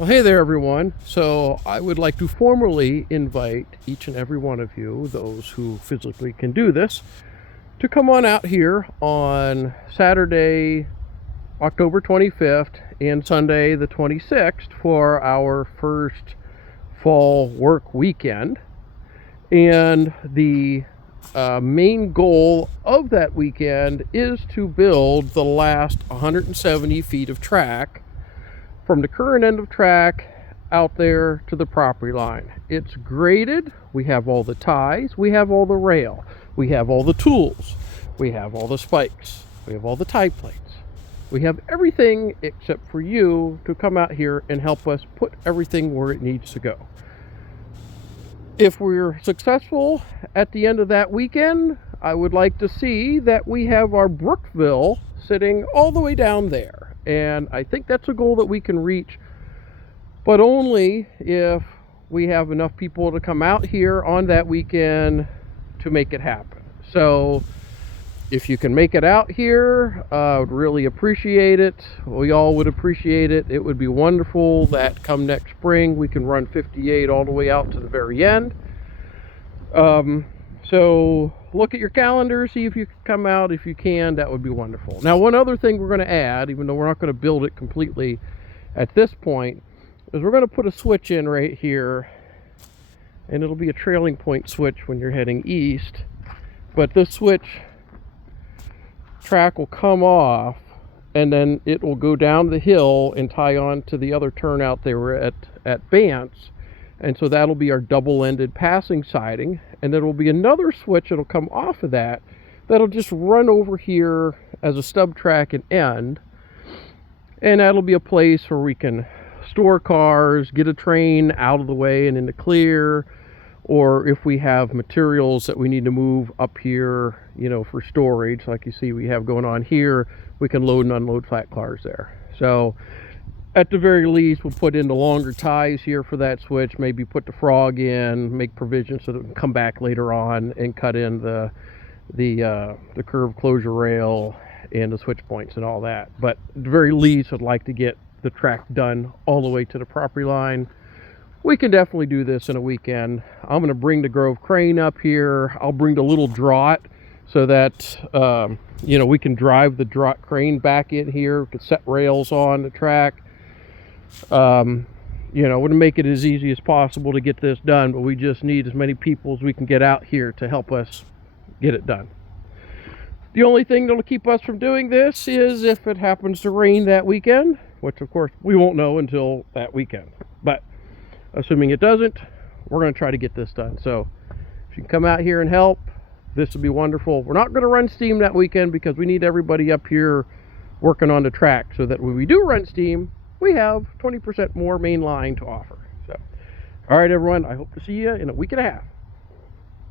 Well, hey there, everyone. So, I would like to formally invite each and every one of you, those who physically can do this, to come on out here on Saturday, October 25th, and Sunday, the 26th, for our first fall work weekend. And the main goal of that weekend is to build the last 170 feet of track from the current end of track out there to the property line. It's graded. We have all the ties. We have all the rail. We have all the tools. We have all the spikes. We have all the tie plates. We have everything except for you to come out here and help us put everything where it needs to go. If we're successful at the end of that weekend, I would like to see that we have our Brookville sitting all the way down there. And I think that's a goal that we can reach, but only if we have enough people to come out here on that weekend to make it happen. So if you can make it out here, I would really appreciate it. We all would appreciate it. It would be wonderful that come next spring we can run 58 all the way out to the very end. So look at your calendar, see if you can come out. If you can, that would be wonderful. Now, one other thing we're going to add, even though we're not going to build it completely at this point, is we're going to put a switch in right here, and it'll be a trailing point switch when you're heading east. But this switch track will come off, and then it will go down the hill and tie on to the other turnout there at Bance. And so that'll be our double-ended passing siding. And there will be another switch that'll come off of that that'll just run over here as a stub track and end. And that'll be a place where we can store cars, get a train out of the way and in the clear, or if we have materials that we need to move up here, for storage, like you see we have going on here, we can load and unload flat cars there. So at the very least, we'll put in the longer ties here for that switch, maybe put the frog in, make provisions so that we can come back later on and cut in the curve closure rail and the switch points and all that. But at the very least, I'd like to get the track done all the way to the property line. We can definitely do this in a weekend. I'm going to bring the Grove crane up here. I'll bring the little draught so that we can drive the draught crane back in here. We can set rails on the track. Want to make it as easy as possible to get this done, but we just need as many people as we can get out here to help us get it done. The only thing that'll keep us from doing this is if it happens to rain that weekend, which of course we won't know until that weekend. But assuming it doesn't, we're going to try to get this done. So if you can come out here and help, this would be wonderful. We're not going to run steam that weekend because we need everybody up here working on the track so that when we do run steam, we have 20% more main line to offer. So, all right, everyone, I hope to see you in a week and a half.